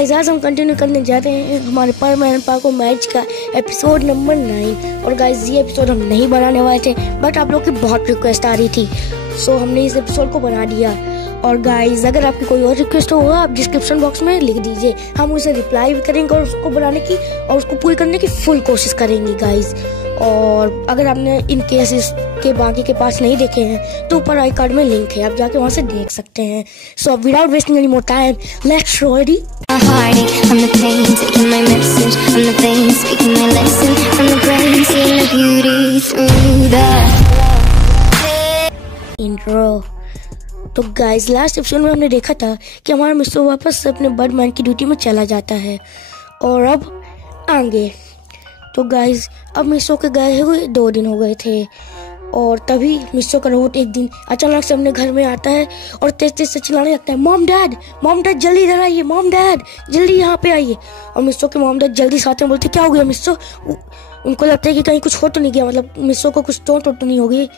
Guys, आज हम continue करने जा रहे हैं हमारे परमैन पाको मैच का एपिसोड नंबर 9। और गाइस, ये एपिसोड हम नहीं बनाने वाले थे, बट आप लोग की बहुत रिक्वेस्ट आ रही थी, सो हमने इस एपिसोड को बना दिया। और गाइस, अगर आपकी कोई और रिक्वेस्ट हो आप डिस्क्रिप्शन बॉक्स में लिख दीजिए, हम उसे रिप्लाई भी करेंगे और उसको बनाने की और उसको पूरी करने की फुल कोशिश करेंगे गाइस। और अगर आपने इन केसेस के बाकी के पास नहीं देखे हैं तो ऊपर आई कार्ड में लिंक है, आप जाके वहां से देख सकते हैं। So without wasting any more time, let's ready. I'm the pain, taking my message. I'm the pain, speaking my lesson. I'm the brain, seeing the beauty through the intro. तो गाइस, लास्ट एपिसोड में हमने देखा था कि हमारा mister वापस अपने Birdman की ड्यूटी में चला जाता है। और अब आगे तो गाइस, अब मिस्टर के गए हुए 2 दिन हो गए थे, और तभी मिस्टर का रोबोट एक दिन अचानक से अपने घर में आता है और तेज तेज से चिल्लाने लगता है, मॉम डैड जल्दी इधर आइए, मॉम डैड जल्दी यहाँ पे आइए। और मिस्टर के मॉम डैड जल्दी से आते हैं, बोलते क्या हो गया मिस्टर। उनको लगता है कि कहीं कुछ हो तो नहीं गया, मतलब मिस्टर को कुछ चोट तो नहीं होगी।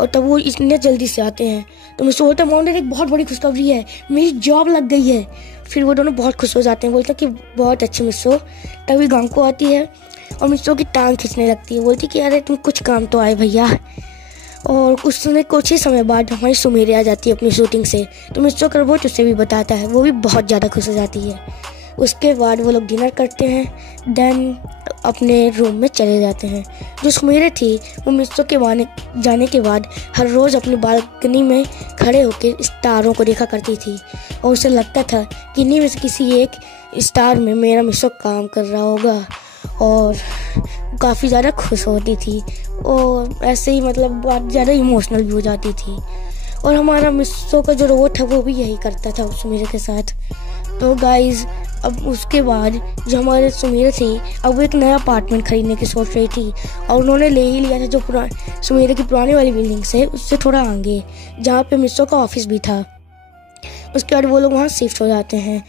और तब वो इतने जल्दी से आते हैं तो मिस्टर बोलते हैं, मॉम डैड एक बहुत बड़ी खुशखबरी है, मेरी जॉब लग गई है। फिर वो दोनों बहुत खुश हो जाते हैं, बोलते हैं कि बहुत अच्छे मिस्टर। तभी गांव को आती है और मिस्टर की टांग खींचने लगती है, बोलती कि अरे तुम कुछ काम तो आए भैया। और उसने कुछ ही समय बाद हमारी सुमेरे आ जाती है अपनी शूटिंग से, तो मिस्टर का रोबोट उसे भी बताता है, वो भी बहुत ज़्यादा खुश हो जाती है। उसके बाद वो लोग डिनर करते हैं, देन अपने रूम में चले जाते हैं। जो सुमेरे थी वो मिस्टर के जाने के बाद हर रोज़ अपनी बालकनी में खड़े होकर स्टारों को देखा करती थी, और उसे लगता था कि इन्हीं में से किसी एक स्टार में मेरा मिस्टर काम कर रहा होगा, और काफ़ी ज़्यादा खुश होती थी और ऐसे ही मतलब बहुत ज़्यादा इमोशनल भी हो जाती थी। और हमारा मिस्टर का जो रोबोट था वो भी यही करता था सुमेरे के साथ। तो गाइस, अब उसके बाद जो हमारे सुमेरे थी, अब वो एक नया अपार्टमेंट खरीदने की सोच रही थी, और उन्होंने ले ही लिया था जो सुमेरे की पुरानी वाली बिल्डिंग से उससे थोड़ा आगे, जहाँ पे मिस्टर का ऑफिस भी था। उसके बाद वो लोग वहाँ शिफ्ट हो जाते हैं।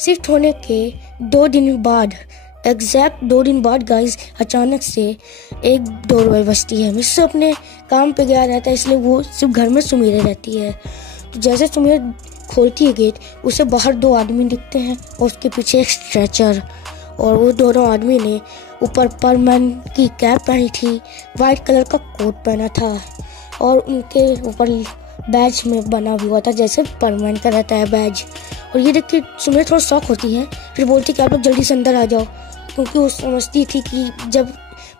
शिफ्ट होने के 2 दिन बाद, एग्जैक्ट 2 दिन बाद गाइस, अचानक से एक डोरबेल बजती है। मिस्टर अपने काम पे गया रहता है, इसलिए वो सिर्फ घर में सुमेरे रहती है। तो जैसे सुमेरे खोलती है गेट, उसे बाहर 2 आदमी दिखते हैं और उसके पीछे एक स्ट्रेचर। और वो दोनों आदमी ने ऊपर परमैन की कैप पहनी थी, वाइट कलर का कोट पहना था, और उनके ऊपर बैज में बना हुआ था जैसे परमैन का रहता है बैज। और ये देख के सुमेरे थोड़ा शॉक होती है, फिर बोलती कि आप लोग जल्दी से अंदर आ जाओ, क्योंकि वो समझती थी कि जब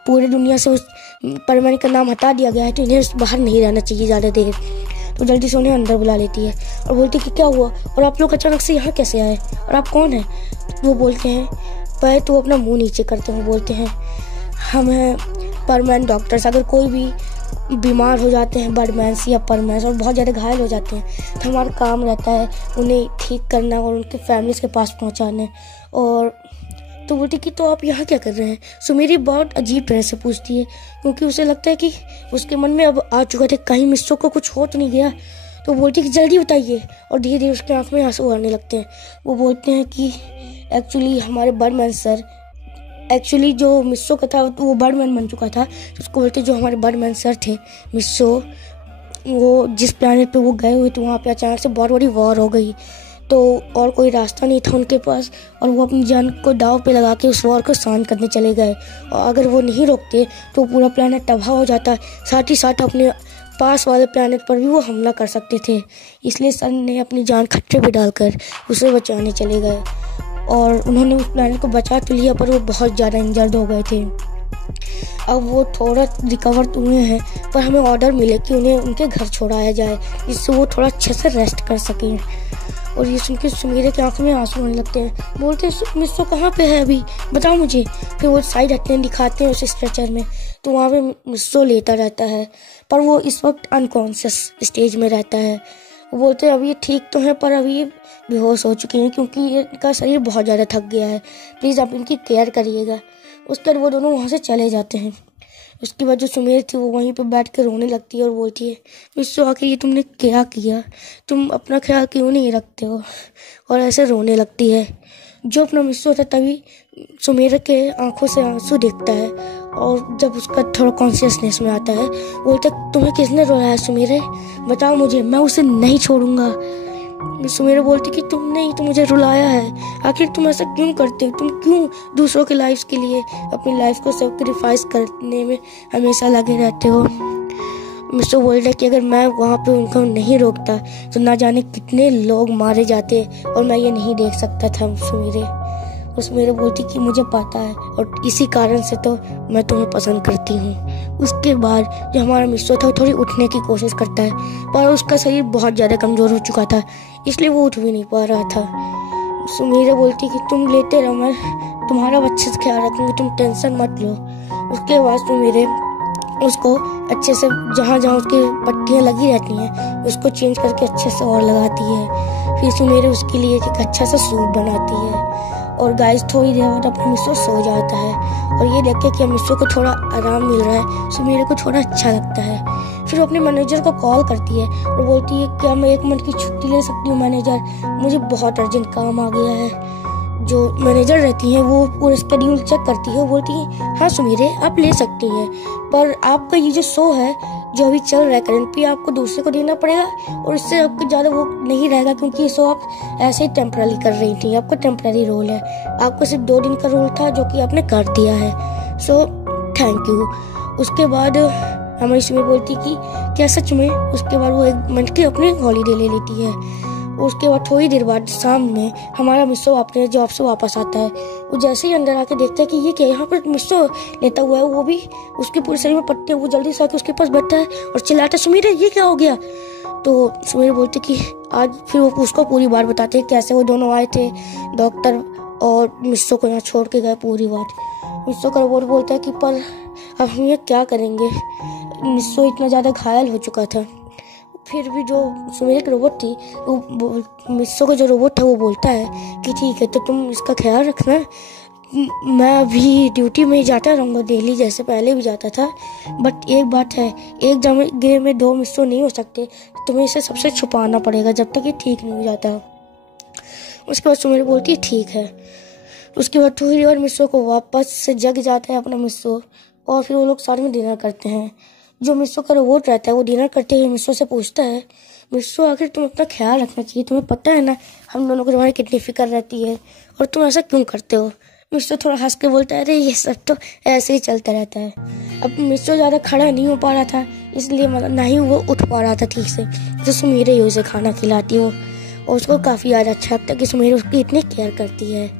पूरी दुनिया से उस परमैन का नाम हटा दिया गया है तो इन्हें बाहर नहीं रहना चाहिए ज़्यादा देर। तो जल्दी से उन्हें अंदर बुला लेती है और बोलती कि क्या हुआ और आप लोग अचानक से यहाँ कैसे आए और आप कौन हैं। तो वो बोलते हैं, पहले तो अपना मुंह नीचे करते हैं, बोलते हैं हम हैं परमैन डॉक्टर्स। अगर कोई भी बीमार हो जाते हैं बर्डमैन या परमैन और बहुत ज़्यादा घायल हो जाते हैं तो हमारा काम रहता है उन्हें ठीक करना और उनके फैमिलीज के पास पहुँचाना। और तो बोलती कि तो आप यहाँ क्या कर रहे हैं। सुमेरी बहुत अजीब तरह से पूछती है, क्योंकि उसे लगता है कि उसके मन में अब आ चुका था कहीं मिस्टर को कुछ हो तो नहीं गया। तो बोलती कि जल्दी बताइए, और धीरे धीरे उसके आँख में आंसू आने लगते हैं। वो बोलते हैं कि एक्चुअली हमारे बर्डमैन सर, एक्चुअली जो मिस्टर का था वो बर्डमैन बन चुका था, उसको बोलते जो हमारे बर्डमैन सर थे मिस्टर, वो जिस प्लैनेट पे वो गए हुए थे वहाँ पे अचानक से बहुत बड़ी वॉर हो गई, तो और कोई रास्ता नहीं था उनके पास, और वो अपनी जान को दाव पे लगा के उस वॉर को शांत करने चले गए। और अगर वो नहीं रोकते तो पूरा प्लैनेट तबाह हो जाता, साथ ही साथ अपने पास वाले प्लैनेट पर भी वो हमला कर सकते थे। इसलिए सर ने अपनी जान खतरे पे डालकर उसे बचाने चले गए, और उन्होंने उस प्लैनेट को बचा तो लिया, पर वो बहुत ज़्यादा इंजर्ड हो गए थे। अब वो थोड़ा रिकवर हुए हैं, पर हमें ऑर्डर मिले कि उन्हें उनके घर छोड़ाया जाए, जिससे वो थोड़ा अच्छे से रेस्ट कर सकें। और ये सुन के सुमेरे की आंखों में आंसू आने लगते हैं, बोलते हैं मिस्टर कहाँ पे है अभी, बताओ मुझे। फिर वो साइड हटते हैं, दिखाते हैं उसे स्ट्रेचर में, तो वहाँ पे मिस्टर लेटा रहता है, पर वो इस वक्त अनकॉन्शियस स्टेज में रहता है। वो बोलते हैं अभी ये ठीक तो है, पर अभी ये बेहोश हो चुके हैं क्योंकि इनका शरीर बहुत ज़्यादा थक गया है, प्लीज़ आप इनकी केयर करिएगा। उसके बाद वो दोनों वहाँ से चले जाते हैं। उसके बाद जो सुमेर थी वो वहीं पे बैठ कर रोने लगती है और बोलती है, मिस्टर आखिर ये तुमने क्या किया, तुम अपना ख्याल क्यों नहीं रखते हो, और ऐसे रोने लगती है। जो अपना मिस्टर था तभी सुमेर के आंखों से आंसू दिखता है, और जब उसका थोड़ा कॉन्शियसनेस में आता है बोलता है, तुम्हें किसने रोया है सुमेरे, बताओ मुझे, मैं उसे नहीं छोड़ूंगा। सुमेरा बोलती कि तुमने ही तो मुझे रुलाया है, आखिर तुम ऐसा क्यों करते हो, तुम क्यों दूसरों के लाइफ के लिए अपनी लाइफ को सेक्रीफाइस करने में हमेशा लगे रहते हो। मिस्टर बोल रहा है कि अगर मैं वहाँ पे उनको नहीं रोकता तो ना जाने कितने लोग मारे जाते और मैं ये नहीं देख सकता था। सुमेरा बोलती कि मुझे पता है और इसी कारण से तो मैं तुम्हें पसंद करती हूँ। उसके बाद जो हमारा मिस्टर था वो थोड़ी उठने की कोशिश करता है, पर उसका शरीर बहुत ज़्यादा कमज़ोर हो चुका था, इसलिए वो उठ भी नहीं पा रहा था। सुमेरा बोलती कि तुम लेते रहो, मैं तुम्हारा अच्छे से ख्याल रखूँगी, तुम टेंशन मत लो। उसके बाद सुमेरा उसको अच्छे से जहाँ जहाँ उसकी पट्टियाँ लगी रहती हैं उसको चेंज करके अच्छे से और लगाती है। फिर सुमेरा उसके लिए एक अच्छा सा सूप बनाती है और गाइस थोड़ी देर बाद अपना मिस्टर सो जाता है और ये देख के कि मिस्टर को थोड़ा आराम मिल रहा है सुमेरा को थोड़ा अच्छा लगता है। फिर वो अपने मैनेजर को कॉल करती है और बोलती है क्या मैं 1 मिनट की छुट्टी ले सकती हूँ मैनेजर, मुझे बहुत अर्जेंट काम आ गया है। जो मैनेजर रहती हैं वो पूरा शेड्यूल चेक करती है, वो बोलती है हाँ सुमेरा आप ले सकती हैं, पर आपका ये जो शो है जो अभी चल रहा है करंट पे आपको दूसरे को देना पड़ेगा और इससे आपको ज़्यादा वो नहीं रहेगा, क्योंकि ये शो आप ऐसे ही टेम्पररी कर रही थी, आपका टेम्पररी रोल है, आपको सिर्फ 2 दिन का रोल था जो कि आपने कर दिया है, सो थैंक यू। उसके बाद हमारी सुमेरा बोलती कि क्या सच में। उसके बाद वो 1 मिनट की अपनी हॉलीडे ले लेती है। उसके बाद थोड़ी देर बाद शाम में हमारा मिस्टर अपने जॉब से वापस आता है। वो जैसे ही अंदर आके देखता है कि ये क्या यहाँ पर मिस्टर लेटा हुआ है, वो भी उसके पूरे शरीर में पट्टे, वो जल्दी से आके उसके पास बैठा है और चिल्लाता है सुमेरा ये क्या हो गया। तो सुमेरा बोलती कि आज फिर वो उसको पूरी बात बताते हैं कैसे वो दोनों आए थे, डॉक्टर और मिस्टर को यहाँ छोड़ के गए पूरी बात। मिस्टर का रोबोट बोलता है कि पर अब हम ये क्या करेंगे, मिस्टर इतना ज़्यादा घायल हो चुका था। फिर भी जो सुमेरा की रोबोट थी वो मिस्टर का जो रोबोट था वो बोलता है कि ठीक है तो तुम इसका ख्याल रखना, मैं अभी ड्यूटी में ही जाता रहूँगा डेली जैसे पहले भी जाता था, बट एक बात है एक जगह में 2 मिस्टर नहीं हो सकते, तुम्हें इसे सबसे छुपाना पड़ेगा जब तक ये ठीक नहीं हो जाता। उसके बाद सुमेरा बोलती है ठीक है। उसके बाद थोड़ी देर मिस्टर को वापस से जग जाता है अपना मिस्टर और फिर वो लोग साथ में डिनर करते हैं। जो मिस्टर का रोबोट रहता है वो डिनर करते हुए मिस्टर से पूछता है मिस्टर आखिर तुम अपना ख्याल रखना चाहिए, तुम्हें पता है ना हम दोनों को तुम्हारी कितनी फिक्र रहती है और तुम ऐसा क्यों करते हो। मिस्टर थोड़ा हंस के बोलता है अरे ये सब तो ऐसे ही चलता रहता है। अब मिस्टर ज़्यादा खड़ा नहीं हो पा रहा था इसलिए मतलब ना ही वो उठ पा रहा था ठीक से, तो सुमेरा ही उसे खाना खिलाती हो और उसको काफ़ी ज़्यादा अच्छा लगता है कि सुमेरा उसकी इतनी केयर करती है।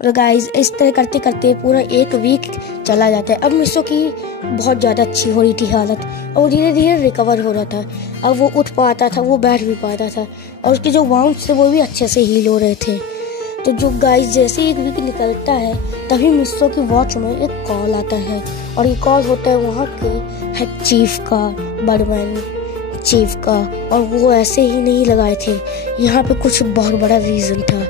और गाइस इस तरह करते करते पूरा 1 वीक चला जाता है। अब मिस्टर की बहुत ज़्यादा अच्छी हो रही थी हालत और वो धीरे धीरे रिकवर हो रहा था। अब वो उठ पाता था, वो बैठ भी पाता था और उसके जो वाउंड्स थे वो भी अच्छे से हील हो रहे थे। तो जो गाइस जैसे 1 वीक निकलता है तभी मिस्टर की वॉच में एक कॉल आता है और ये कॉल होता है वहाँ के हेड चीफ का, बर्डमैन चीफ का, और वो ऐसे ही नहीं लगाए थे, यहाँ पे कुछ बहुत बड़ा रीज़न था।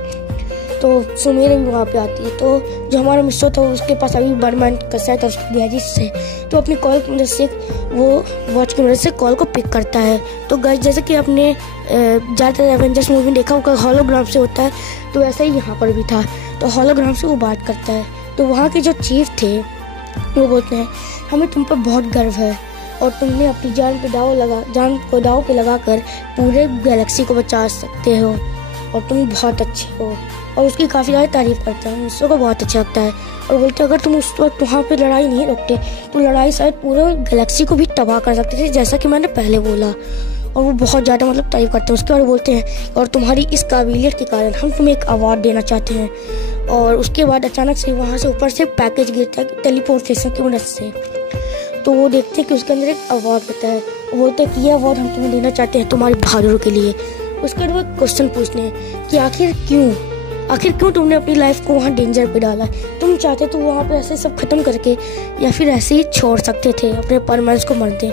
तो सुमेरा भी वहाँ पे आती है। तो जो हमारा मिस्टर था उसके पास अभी बर्डमैन का सेट है उसकी गैजेट से, तो अपनी कॉल की मदद से वो वॉच की मदद से कॉल को पिक करता है। तो गाइस जैसे कि आपने ज़्यादातर एवेंजर्स मूवी देखा होगा हॉलोग्राम से होता है, तो ऐसा ही यहाँ पर भी था। तो हॉलोग्राम से वो बात करता है। तो वहाँ के जो चीफ थे वो बोलते हैं हमें तुम पर बहुत गर्व है और तुमने अपनी जान को दाव पे लगाकर पूरे गैलेक्सी को बचा सकते हो और तुम बहुत अच्छे हो। और उसकी काफ़ी ज़्यादा तारीफ़ करता है, उसको बहुत अच्छा लगता है और बोलते अगर तुम उस वक्त वहाँ पे लड़ाई नहीं रोकते तो लड़ाई शायद पूरे गैलेक्सी को भी तबाह कर सकते थे जैसा कि मैंने पहले बोला। और वो बहुत ज़्यादा मतलब तारीफ़ करते हैं। उसके बाद बोलते हैं और तुम्हारी इस काबिलियत के कारण हम तुम्हें एक अवार्ड देना चाहते हैं। और उसके बाद अचानक से वहाँ से ऊपर से पैकेज गिरता है टेलीपोर्टेशन की मदद से। तो वो देखते हैं कि उसके अंदर एक अवार्ड होता है, वो बोलते हैं कि ये अवार्ड हम तुम्हें देना चाहते हैं तुम्हारी बहादुरी के लिए। उसके बाद वो क्वेश्चन पूछते हैं कि आखिर क्यों तुमने अपनी लाइफ को वहाँ डेंजर पे डाला, तुम चाहते तो वहाँ पे ऐसे सब खत्म करके या फिर ऐसे ही छोड़ सकते थे अपने परमानेंस को मर दे।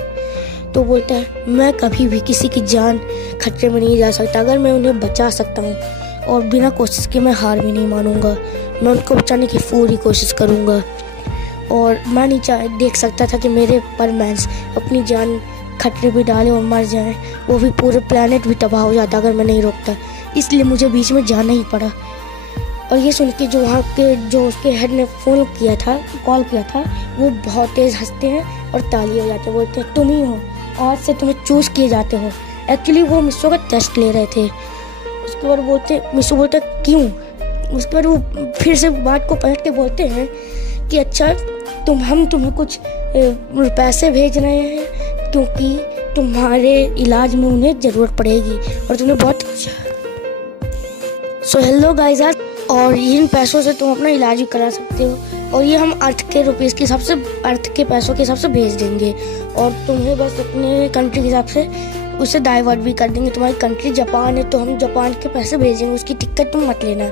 तो बोलता है मैं कभी भी किसी की जान खतरे में नहीं जा सकता, अगर मैं उन्हें बचा सकता हूँ और बिना कोशिश के मैं हार भी नहीं मानूंगा, मैं उनको बचाने की पूरी कोशिश करूँगा। और मैं नहीं देख सकता था कि मेरे परमानेंस अपनी जान खतरे में डाले और मर जाएं, वो भी पूरे प्लेनेट भी तबाह हो जाता अगर मैं नहीं रोकता, इसलिए मुझे बीच में जाना ही पड़ा। और ये सुन के जो वहाँ के जो उसके हेड ने कॉल किया था वो बहुत तेज़ हंसते हैं और ताली हो जाते हैं, बोलते हैं तुम ही हो, आज से तुम्हें चूज़ किए जाते हो। एक्चुअली वो मिस्टर का टेस्ट ले रहे थे। उसके बाद मिस्टर बोलता क्यों। उसके बाद वो फिर से बात को पलट के बोलते हैं कि अच्छा हम तुम्हें कुछ पैसे भेज रहे हैं क्योंकि तुम्हारे इलाज में उन्हें ज़रूरत पड़ेगी और तुम्हें बहुत सो हेलो गाइस, और इन पैसों से तुम अपना इलाज भी करा सकते हो और ये हम अर्थ के रुपीस के हिसाब से, अर्थ के पैसों के हिसाब से भेज देंगे और तुम्हें बस अपने कंट्री के हिसाब से उसे डाइवर्ट भी कर देंगे। तुम्हारी कंट्री जापान है तो हम जापान के पैसे भेजेंगे, उसकी टिकट तुम मत लेना।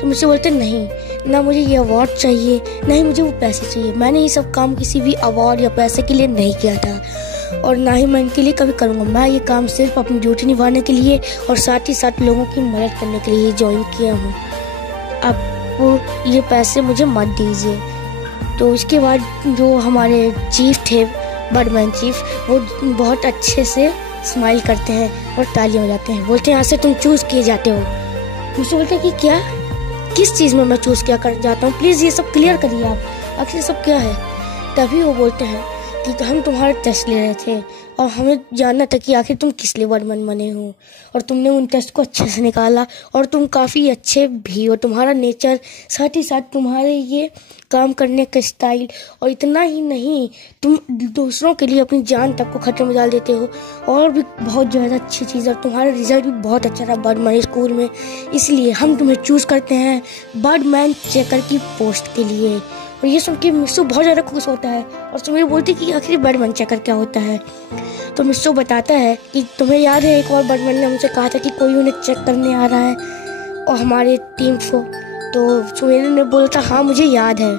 तो मुझसे बोलते नहीं, ना मुझे ये अवार्ड चाहिए ना ही मुझे वो पैसे चाहिए। मैंने ये सब काम किसी भी अवार्ड या पैसे के लिए नहीं किया था और ना ही मैं इनके लिए कभी करूँगा। मैं ये काम सिर्फ अपनी ड्यूटी निभाने के लिए और साथ ही साथ लोगों की मदद करने के लिए ज्वाइन किया हूँ। आप ये पैसे मुझे मत दीजिए। तो उसके बाद जो हमारे चीफ थे, बर्डमैन चीफ, वो बहुत अच्छे से स्माइल करते हैं और तालियां बजाते हैं। बोलते हैं यहाँ से तुम चूज़ किए जाते हो। मुझसे बोलते हैं कि क्या, किस चीज़ में मैं चूज़ किया कर जाता हूँ, प्लीज़ ये सब क्लियर करिए आप, आखिर सब क्या है। तभी वो बोलते हैं कि हम तुम्हारा टेस्ट ले रहे थे और हमें जानना था कि आखिर तुम किस लिए बर्डमैन बने हो और तुमने उन टेस्ट को अच्छे से निकाला और तुम काफ़ी अच्छे भी हो। तुम्हारा नेचर, साथ ही साथ तुम्हारे ये काम करने का स्टाइल, और इतना ही नहीं तुम दूसरों के लिए अपनी जान तक को खतरे में डाल देते हो और भी बहुत ज़्यादा अच्छी चीज़। और तुम्हारा रिजल्ट भी बहुत अच्छा रहा बर्डमैन स्कूल में, इसलिए हम तुम्हें चूज़ करते हैं बर्डमैन चेकर की पोस्ट के लिए। और ये सुन के मिस्सू बहुत ज़्यादा खुश होता है और सुमेर बोलती कि आखिर बर्डमैन चेकर क्या होता है। तो मिस्सू बताता है कि तुम्हें याद है एक बार बर्डमैन ने हमसे कहा था कि कोई उन्हें चेक करने आ रहा है और हमारे टीम को। तो सुमेर ने बोला था हाँ मुझे याद है।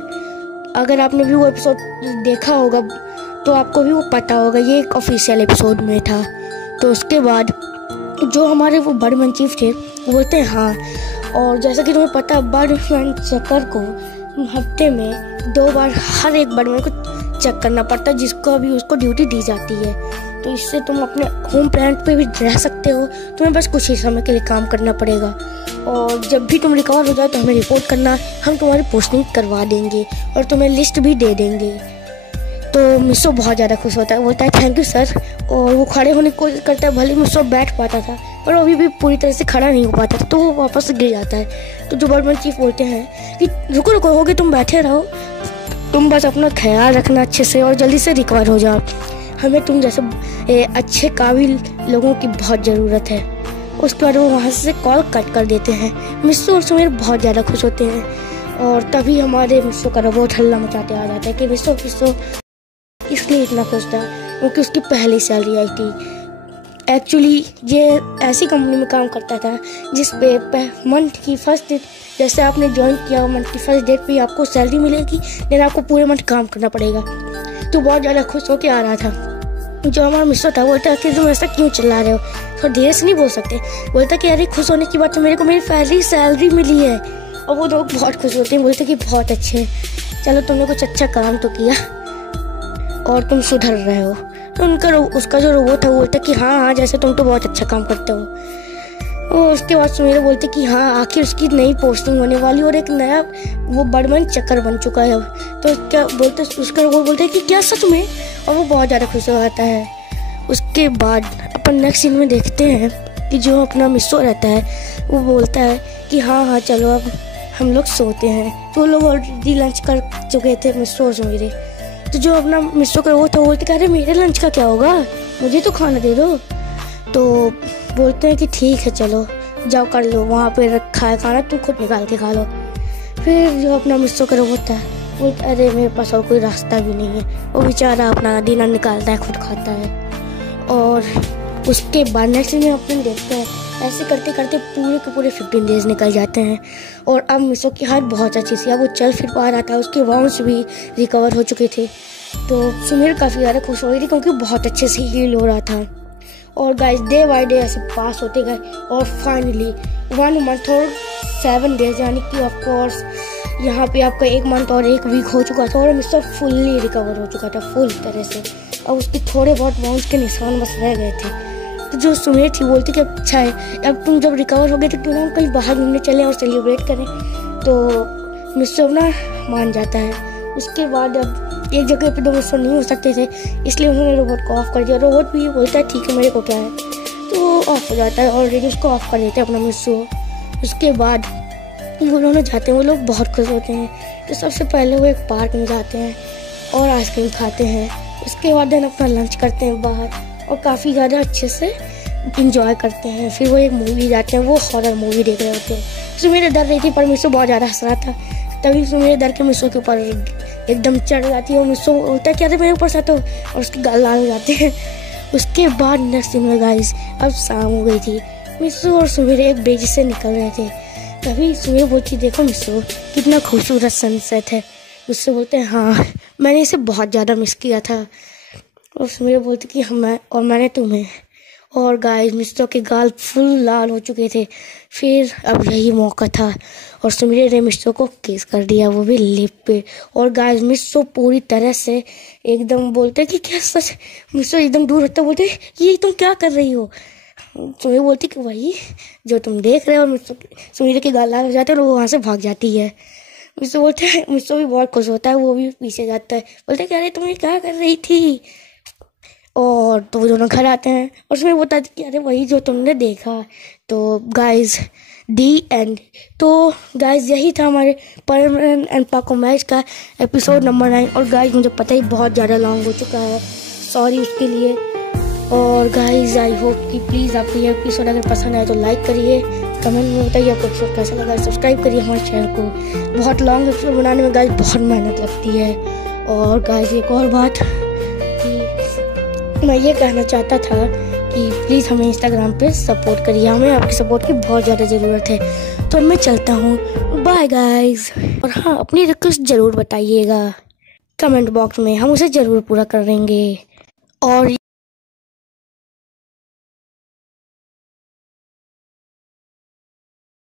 अगर आपने भी वो एपिसोड देखा होगा तो आपको भी वो पता होगा, ये एक ऑफिशियल एपिसोड में था। तो उसके बाद जो हमारे वो बर्डमैन चीफ थे वो बोलते हैं हाँ, और जैसा कि तुम्हें पता बर्डमैन चेकर को हफ्ते में 2 बार हर एक बर्डमैन को चेक करना पड़ता है, जिसको अभी उसको ड्यूटी दी जाती है। तो इससे तुम अपने होम प्लानेट पे भी रह सकते हो, तुम्हें बस कुछ ही समय के लिए काम करना पड़ेगा और जब भी तुम रिकवर हो जाए तो हमें रिपोर्ट करना, हम तुम्हारी पोस्टिंग करवा देंगे और तुम्हें लिस्ट भी दे देंगे। तो मिस्सो बहुत ज़्यादा खुश होता है, बोलता है थैंक यू सर, और वो खड़े होने की कोशिश करता है। भले मिस्सो बैठ पाता था पर अभी भी पूरी तरह से खड़ा नहीं हो पाता था, तो वो वापस से गिर जाता है। तो जो बर्डमैन चीफ बोलते हैं कि रुको रुको, होगे तुम बैठे रहो, तुम बस अपना ख्याल रखना अच्छे से और जल्दी से रिकवर हो जाओ, हमें तुम जैसे अच्छे काबिल लोगों की बहुत ज़रूरत है। उसके बाद वो वहाँ से कॉल कट कर देते हैं। मिस्सो और सुमेर बहुत ज़्यादा खुश होते हैं और तभी हमारे मिस्सो का रोबोट हल्ला मचाते आ जाता है कि मिस्सो इसलिए इतना खुश था क्योंकि उसकी पहली सैलरी आई थी। एक्चुअली ये ऐसी कंपनी में काम करता था जिस पे मंथ की फर्स्ट डेट, जैसे आपने ज्वाइन किया मंथ की फर्स्ट डेट पे आपको सैलरी मिलेगी, लेकिन आपको पूरे मंथ काम करना पड़ेगा। तो बहुत ज़्यादा खुश होकर आ रहा था। जो हमारा मिस्सो था वो बोलता कि तुम ऐसा क्यों चिल्ला रहे हो, थोड़ा धीरे से नहीं बोल सकते। बोलता कि अरे खुश होने की बात तो मेरे को मेरी पहली सैलरी मिली है। और वो लोग बहुत खुश होते हैं, बोलते कि बहुत अच्छे, चलो तुमने कुछ अच्छा काम तो किया और तुम सुधर रहे हो। तो उसका जो रोबोट था वो बोलता कि हाँ जैसे तुम तो बहुत अच्छा काम करते हो। और उसके बाद सुमेर बोलते कि हाँ आखिर उसकी नई पोस्टिंग होने वाली और एक नया वो बर्डमैन चेकर बन चुका है अब। तो क्या बोलते उसका रोबोट बोलता है कि क्या सच में, और वो बहुत ज़्यादा खुश हो जाता है। उसके बाद अपन नेक्स्ट सीन में देखते हैं कि जो अपना मिस्सो रहता है वो बोलता है कि हाँ चलो अब हम लोग सोते हैं। तो लोग ऑलरेडी लंच कर चुके थे मिस्सो और सुमेर। तो जो अपना मिस्सो का वो था बोलते कि अरे मेरे लंच का क्या होगा, मुझे तो खाना दे दो। तो बोलते हैं कि ठीक है चलो जाओ कर लो, वहाँ पे रखा है खाना, तुम खुद निकाल के खा लो। फिर जो अपना मिस्सो का रोबोट था बोलते अरे मेरे पास और कोई रास्ता भी नहीं है, वो बेचारा अपना डिनर निकालता है, खुद खाता है। और उसके बाद नेक्स्ट दिन अपन देखते हैं ऐसे करते करते पूरे के पूरे 15 डेज निकल जाते हैं और अब मिस्सो की हालत बहुत अच्छी थी, अब वो चल फिर पा रहा था, उसके वाउंड्स भी रिकवर हो चुके थे। तो सुमेर काफ़ी ज़्यादा खुश हो गई थी क्योंकि बहुत अच्छे से हील हो रहा था। और गाइस डे बाय डे ऐसे पास होते गए और फाइनली 1 मंथ और 7 डेज, यानी कि ऑफ कोर्स यहाँ पे आपका 1 मंथ और 1 वीक हो चुका था और मिस्सो फुल्ली रिकवर हो चुका था फुल तरह से। अब उसके थोड़े बहुत वाउंड्स के निशान बस रह गए थे। तो जो सुमेर थी बोलती कि अच्छा है अब तुम जब रिकवर हो गए तो क्यों ना हम कहीं बाहर घूमने चलें और सेलिब्रेट करें। तो मिस्सो ना मान जाता है। उसके बाद अब एक जगह पे 2 मिस्सो नहीं हो सकते थे, इसलिए उन्होंने रोबोट को ऑफ कर दिया। रोबोट भी बोलता है ठीक है मेरे को क्या है। तो ऑफ हो जाता है, ऑलरेडी उसको ऑफ कर देते हैं अपना मिस्सू। उसके बाद वो दोनों जाते हैं, वो लोग बहुत खुश होते हैं। तो सबसे पहले वो एक पार्क में जाते हैं और आइसक्रीम खाते हैं। उसके बाद देन अपना लंच करते हैं बाहर और काफ़ी ज़्यादा अच्छे से इंजॉय करते हैं। फिर वो एक मूवी जाते हैं, वो हॉरर मूवी देख रहे होते हैं। सुमीर डर रही थी पर मिस्सू बहुत ज़्यादा हंस रहा था। तभी सुमीर डर के मिस्सू के ऊपर एकदम चढ़ जाती है और मिस्सू बोलता है क्या मेरे ऊपर से तो, और उसके गाल लाल हो जाते हैं। उसके बाद नेक्स्ट दिन में गाइस अब शाम हो गई थी। मिस्सू और सुमीर एक बेज से निकल रहे थे। तभी सुमीर बोलती देखो मिस्सू कितना खूबसूरत सनसेट है। मिस्सू बोलते हैं हाँ मैंने इसे बहुत ज़्यादा मिस किया था। और सुमीर बोलती कि मैंने तुम्हें। और गाइस मिस्सू के गाल फुल लाल हो चुके थे। फिर अब यही मौका था और सुमीर ने मिस्सू को किस कर दिया, वो भी लिप पे। और गाइस मिस्सू पूरी तरह से एकदम बोलते कि क्या सच। मिस्सू एकदम दूर हटता बोलते ये तुम क्या कर रही हो। सुमीर बोलती कि वही जो तुम देख रहे हो। सुमीर के गाल लाल हो जाते हैं और वो वहाँ से भाग जाती है। मिस्सू बोलते हैं, मिस्सू भी बहुत खुश होता है, वो भी पीछे जाता है, बोलते कि अरे तुम ये क्या कर रही थी। और तो वो दोनों घर आते हैं और उसमें बोलता है कि अरे वही जो तुमने देखा। तो गाइस दी एंड। तो गाइस यही था हमारे परमन एंड पाको मैच का एपिसोड नंबर 9। और गाइस मुझे पता ही बहुत ज़्यादा लॉन्ग हो चुका है, सॉरी उसके लिए। और गाइस आई होप कि प्लीज़ आपको ये एपिसोड अगर पसंद आए तो लाइक करिए, कमेंट में बताइए आपको एपिसोड कैसा लगा, सब्सक्राइब करिए हमारे चैनल को। बहुत लॉन्ग एपिसोड बनाने में गाइस बहुत मेहनत लगती है। और गाइस एक और बात कि मैं ये कहना चाहता था कि प्लीज़ हमें इंस्टाग्राम पे सपोर्ट करिए, हमें आपकी सपोर्ट की बहुत ज़्यादा ज़रूरत है। तो मैं चलता हूँ, बाय गाइस। और हाँ अपनी रिक्वेस्ट ज़रूर बताइएगा कमेंट बॉक्स में, हम उसे ज़रूर पूरा करेंगे। और